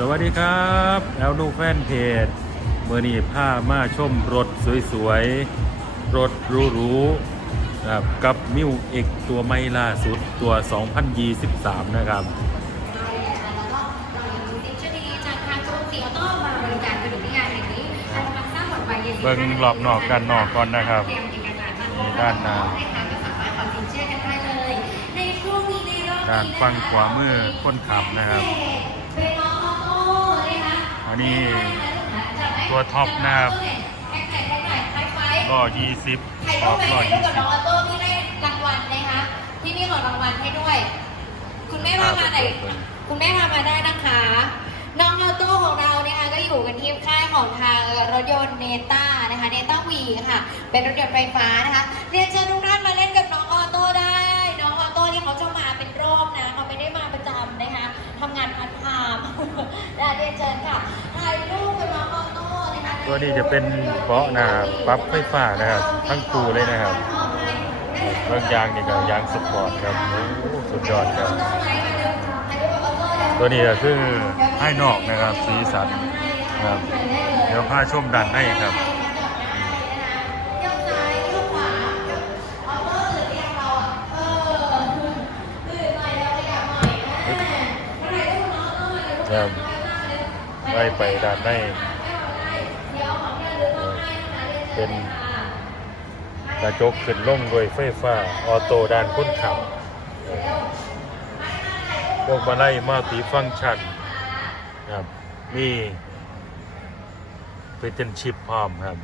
สวัสดีครับแอลนูแฟนเพจเมื่อนี้พามาชมรถสวยๆ รถหรูๆนะครับกับมิวเอกตัวไม่ล่าสุดตัว 2023 นะครับแล้วก็เรายังมีสิทธิ์ดีจากทางกรมสีออโต้มาบริการบริการแห่งนี้ทำมาสร้างบทบาทเย็นเบิ่งรอบนอกด้านนอกก่อนนะครับเตรียมเอกสารมานี่ด้านหน้านะคะก็สามารถขอสินเชื่อกันได้เลยในช่วงนี้ในรอบนี้ด้านฝั่งขวามือคนขับนะครับ ตัวท็อปนะครับแท็กแท็กแท็กแท็กคล้ายๆล้อถ่าย20รูท็ปอปไหมล้อถ่ายรูปกับน้องออโต้ที่ได้รางวัลนะคะที่นี่ของรางวัลให้ด้วย คุณแม่มามาไหนคุณแม่มามาได้นะคะน้องออโต้ของเรานะคะก็อยู่กันที่ค่ายของทางรถยนต์เนต้านะคะเนต้าวีค่ะ เป็นรถยนต์ไฟฟ้านะคะเรียนเชิญทุกท่านมาเล่นกับน้องออโต้ได้ น้องออโต้นี่เขาจะมาเป็นรอบนะเขาไม่ได้มาประจำนะคะทำงานพาร์ทไทม์นะเรียนเชิญค่ะ ตัวนี้จะเป็นเบาะหน้าปรั๊บไฟฟ้านะครับ ทั้งคู่เลยนะครับเรื่องยางนี่ก็ยางสปอร์ตครับสุดยอดครับ ตัวนี้ก็คือให้นอกนะครับ สีสันครับเดี๋ยวพาชมด้านในครับครับไล่ไปด้านใน เป็นกระจกขึ้นลงโดวยไฟฟ้า ออโต้ด้านคนขับพวกมาไล่มัลติฟังชันครับมีเป็นชิปพร้อมครับ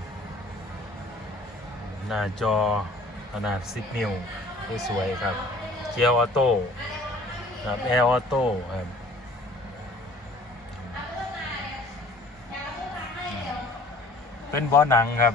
หน้าจอขนาด 10 นิ้วสวยๆครับเกียร์ออโต้ครับแอร์ออโต้ครับเป็นบาะหนังครับ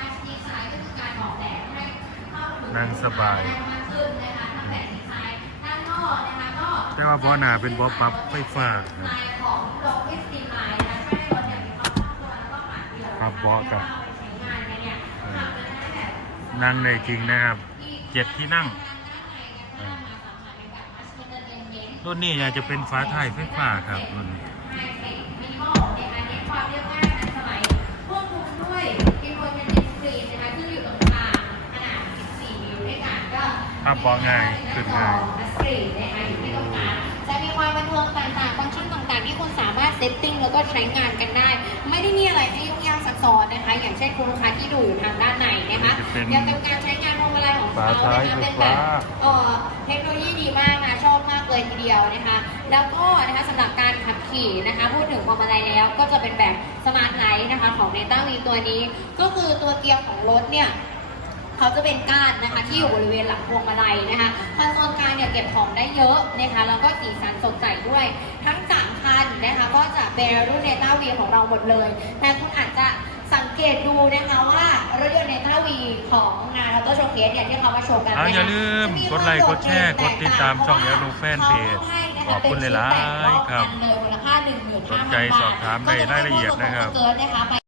นั่งสบายแต่ว่าเบาะหนาเป็นเบาะปรับไฟฟ้าครับปรับเบาะกับเออนั่งได้จริงนะครับเจ็ดที่นั่งเออรุ่นนี้อยากจะเป็นฟ้าท้ายไฟฟ้าครับรุ่นนี้ภาพเบาะง่ายขึ้นง่ายจะมีความบันเทิงต่างๆฟังก์ชันต่างๆ ที่คุณสามารถเซตติ้งแล้วก็ใช้งานกันได้ ไม่ได้มีอะไรให้ยุ่งยากซับซ้อนนะคะ อย่างเช่นคุณลูกค้าที่ดูอยู่ทางด้านในนะคะจะเป็นเกี่ยวกับการใช้งานพวงมาลัยของเขาฝาท้ายนะคะเป็นไฟแบฟ้าบเอ่อเทคโนโลยีดีมากนะชอบมากเลยทีเดียวนะคะ แล้วก็นะคะสำหรับการขับขี่นะคะพูดถึงพวงมาลัยแล้วก็จะเป็นแบบสมาร์ทไลท์นะคะของ n e t a v ีตัวนี้ ก็คือตัวเกียร์ของรถเนี่ย เขาจะเป็นก้านนะคะที่อยู่บริเวณหลังพวงมาลัยนะคะคอนโซลกลางเนี่ยเก็บของได้เยอะนะคะแล้วก็สีสันสดใสด้วย ทั้งสามคันนะคะก็จะเป็นรุ่นเนต้าวีของเราหมดเลย แต่คุณอาจจะสังเกตดูนะคะว่ารถยนต์เนต้าวีของงานเราต้โชว์เคสเนี่ยที่เขามาโชว์กันอ่านะคะอย่าลืมจะกดไลค์กดแชร์โดกดติดตามช่อง Yellow Fan Page เขาให้นะคะขอบคุณหลายๆครับเป็นชุดแต่งรอบกันเลยมูลค่าหนึ่งหมื่นสนใจสอบถามในรายละเอียดนะครับ